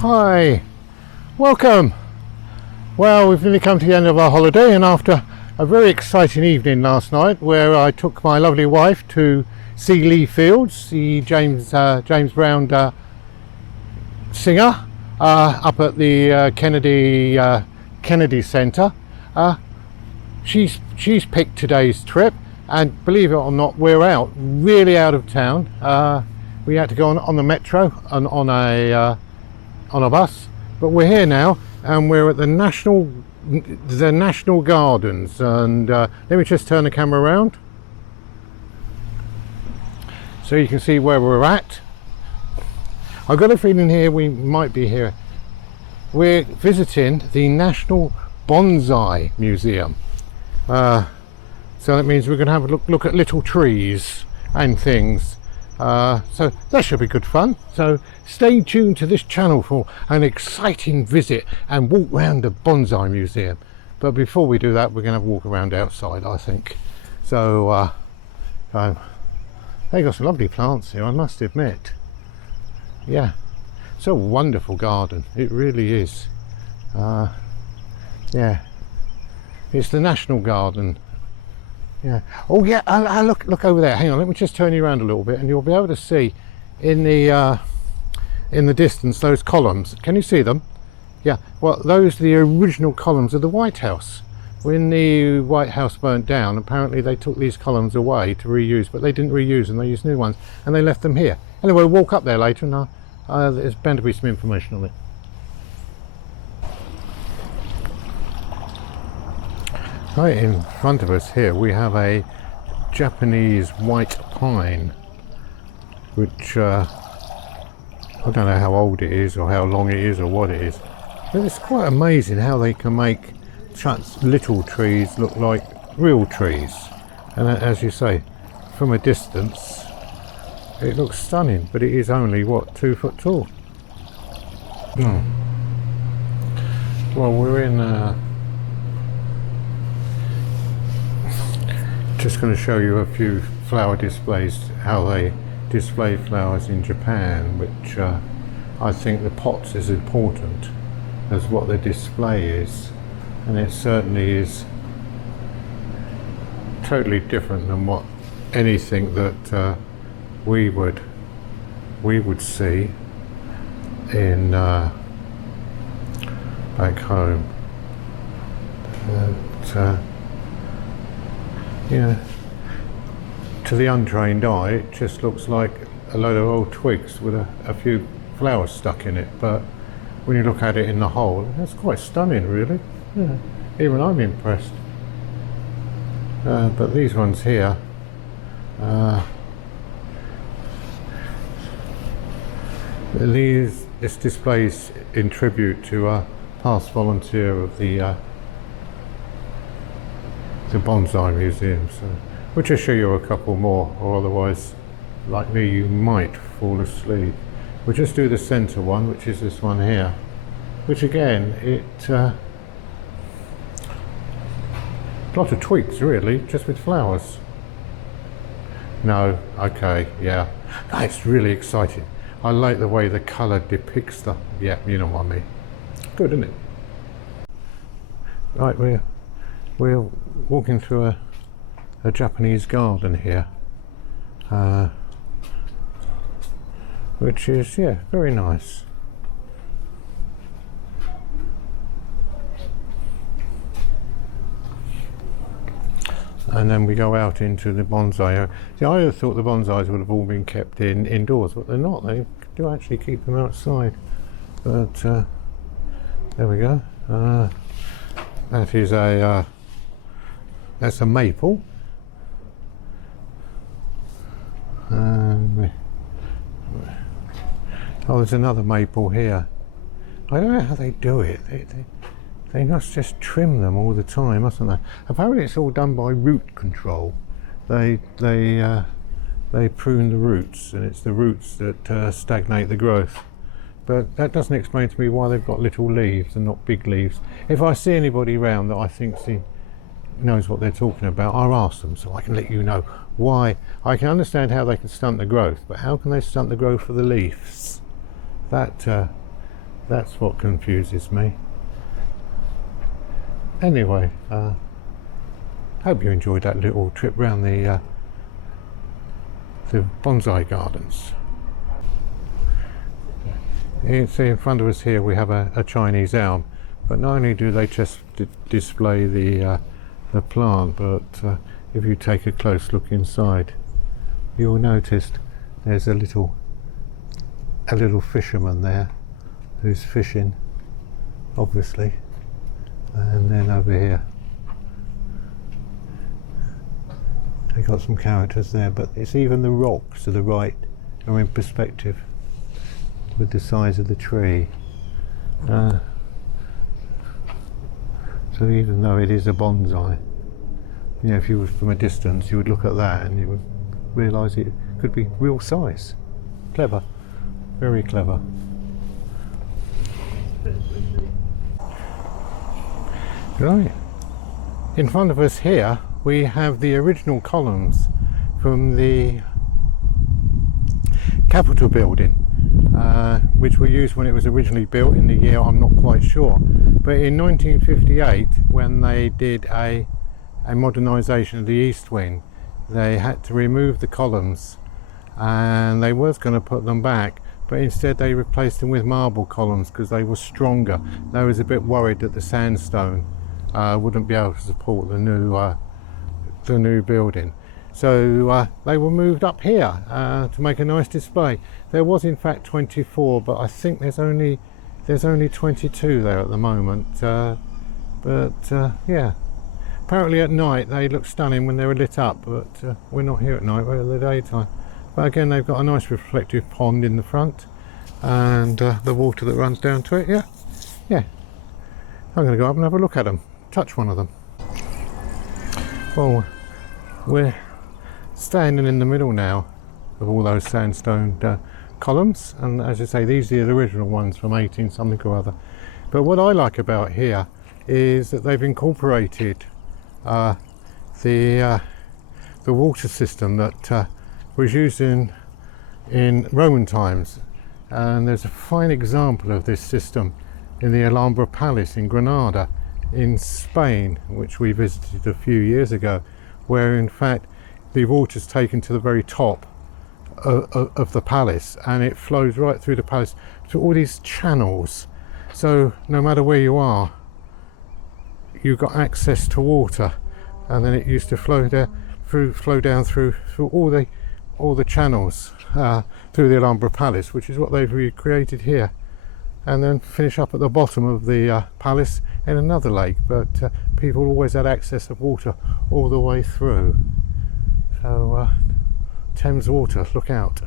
Hi, welcome. Well, we've nearly come to the end of our holiday, and after a very exciting evening last night where I took my lovely wife to see Lee Fields, the James Brown singer, up at the Kennedy Centre. She's picked today's trip, and believe it or not, we're really out of town. We had to go on the metro and on a bus, but we're here now, and we're at the National Gardens. And let me just turn the camera around so you can see where we're at. I've got a feeling here we might be here. We're visiting the National Bonsai Museum. So that means we're going to have a look at little trees and things. So that should be good fun. So stay tuned to this channel for an exciting visit and walk around the Bonsai Museum. But before we do that, we're going to have a walk around outside, I think. So they got some lovely plants here, I must admit. Yeah, it's a wonderful garden, it really is. Yeah, it's the National Garden. Yeah. Oh yeah. Look over there. Hang on. Let me just turn you around a little bit, and you'll be able to see in the distance those columns. Can you see them? Yeah. Well, those are the original columns of the White House. When the White House burnt down, apparently they took these columns away to reuse, but they didn't reuse them. They used new ones, and they left them here. Anyway, we'll walk up there later, and there's bound to be some information on it. Right in front of us here we have a Japanese white pine, which I don't know how old it is or how long it is or what it is, but it's quite amazing how they can make such little trees look like real trees. And as you say, from a distance it looks stunning, but it is only, what, 2 foot tall. Well, we're in just going to show you a few flower displays, how they display flowers in Japan, which I think the pots is important as what the display is, and it certainly is totally different than what anything that we would see in back home. Yeah, to the untrained eye it just looks like a load of old twigs with a few flowers stuck in it, but when you look at it in the whole, that's quite stunning, really. Yeah, even I'm impressed. But these ones here, this displays in tribute to a past volunteer of the Bonsai Museum. So we'll just show you a couple more, or otherwise, like me, you might fall asleep. We'll just do the centre one, which is this one here, which again, a lot of twigs really, just with flowers. No, okay, yeah, that's really exciting. I like the way the colour depicts the, yeah, you know what I mean. Good, isn't it? Right, we're walking through a Japanese garden here, which is, yeah, very nice. And then we go out into the bonsai. See, I thought the bonsais would have all been kept indoors, but they're not. They do actually keep them outside. But there we go. That is that's a maple. Oh, there's another maple here. I don't know how they do it. They must just trim them all the time, mustn't they? Apparently it's all done by root control. They prune the roots, and it's the roots that stagnate the growth. But that doesn't explain to me why they've got little leaves and not big leaves. If I see anybody around that I think knows what they're talking about, I'll ask them so I can let you know why. I can understand how they can stunt the growth, but how can they stunt the growth of the leaves? That That's what confuses me. Anyway, hope you enjoyed that little trip round the bonsai gardens. You can see in front of us here we have a Chinese elm, but not only do they just display the plant, but if you take a close look inside, you'll notice there's a little fisherman there who's fishing, obviously, and then over here they got some characters there, but it's even the rocks to the right are in perspective with the size of the tree. So even though it is a bonsai, you know, if you were from a distance, you would look at that and you would realise it could be real size. Clever, very clever. Right, in front of us here we have the original columns from the Capitol building, which were used when it was originally built. In the year I'm not quite sure, but in 1958, when they did a modernisation of the east wing, they had to remove the columns, and they was going to put them back, but instead they replaced them with marble columns because they were stronger. They was a bit worried that the sandstone wouldn't be able to support the new building. So they were moved up here to make a nice display. There was in fact 24, but I think there's only 22 there at the moment. Yeah, apparently at night they look stunning when they were lit up, but we're not here at night, we're in the daytime. But again, they've got a nice reflective pond in the front, and the water that runs down to it. Yeah. I'm going to go up and have a look at them, touch one of them. Well, we're standing in the middle now of all those sandstone columns, and as I say, these are the original ones from 18 something or other. But what I like about here is that they've incorporated the water system that was used in Roman times, and there's a fine example of this system in the Alhambra Palace in Granada in Spain, which we visited a few years ago, where in fact the water's taken to the very top of the palace, and it flows right through the palace to all these channels. So no matter where you are, you've got access to water, and then it used to flow down through all the channels through the Alhambra Palace, which is what they've recreated here, and then finish up at the bottom of the palace in another lake. But people always had access of water all the way through. So Thames water, look out.